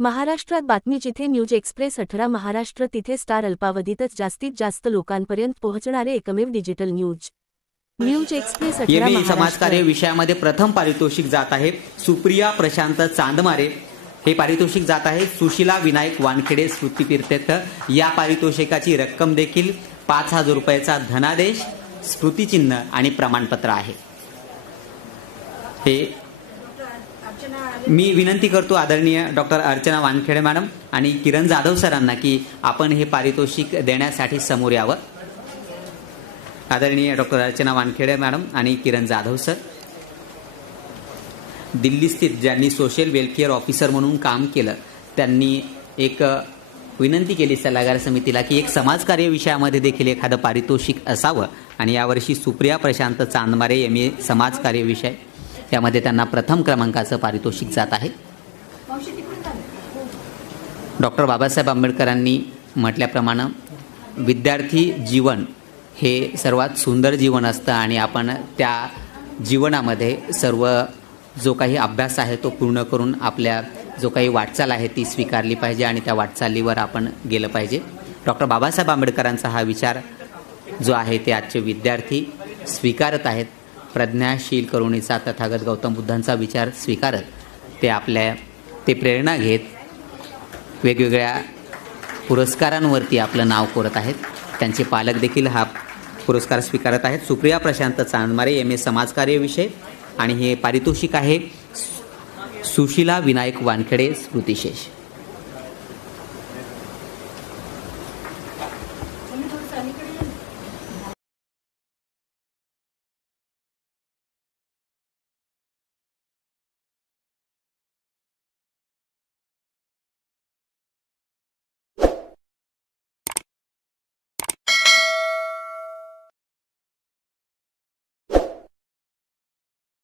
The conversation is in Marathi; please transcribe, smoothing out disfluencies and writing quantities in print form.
महाराष्ट्रात बातमी जिथे न्यूज एक्सप्रेस 18 महाराष्ट्र तिथे स्टार अल्पावधीतच जास्तीत जास्त लोकांपर्यंत पोहोचणारे एकमेव digital news express 18 MA Maharashtra समाजकार्य विषयामध्ये प्रथम पारितोषिक जात आहे सुप्रिया प्रशांत चांदमारे। हे पारितोषिक जात आहे सुशीला विनायक वानखेडे स्मृतिप्रीत्यर्थ। या पारितोषिकाची रक्कम देखील 5000 रुपयाचा धनादेश, स्मृतिचिन्ह आणि प्रमाणपत्र आहे। हे मी विनंती करतो आदरणीय डॉक्टर अर्चना वानखेडे मॅडम आणि किरण जाधव सरांना की आपण हे पारितोषिक देण्यासाठी समोर यावं। आदरणीय डॉक्टर अर्चना वानखेडे मॅडम आणि किरण जाधव सर, दिल्ली स्थित ज्यांनी सोशल वेलफेअर ऑफिसर म्हणून काम केलं त्यांनी एक विनंती केली सल्लागार समितीला की एक समाजकार्य विषयामध्ये देखील एखादं पारितोषिक असावं आणि यावर्षी सुप्रिया प्रशांत चांदमारे एमए समाजकार्य विषय त्यामध्ये त्यांना प्रथम क्रमांकाचं पारितोषिक जात आहे। डॉक्टर बाबासाहेब आंबेडकरांनी म्हटल्याप्रमाणे विद्यार्थी जीवन हे सर्वात सुंदर जीवन असतं आणि आपण त्या जीवनामध्ये सर्व जो काही अभ्यास आहे तो पूर्ण करून आपल्या जो काही वाटचाल आहे ती स्वीकारली पाहिजे आणि त्या वाटचालीवर आपण गेलं पाहिजे। डॉक्टर बाबासाहेब आंबेडकरांचा हा विचार जो आहे ते आजचे विद्यार्थी स्वीकारत आहेत। प्रज्ञाशील करुणीचा तथागत गौतम बुद्धांचा विचार स्वीकारत ते प्रेरणा घेत वेगवेगळ्या पुरस्कारांवरती आपलं नाव कोरत आहेत। त्यांचे पालक देखील हा पुरस्कार स्वीकारत आहेत। सुप्रिया प्रशांत चांदमारे एमए समाजकार्य विषय आणि हे पारितोषिक आहे सुशीला विनायक वानखेडे स्मृतिशेष।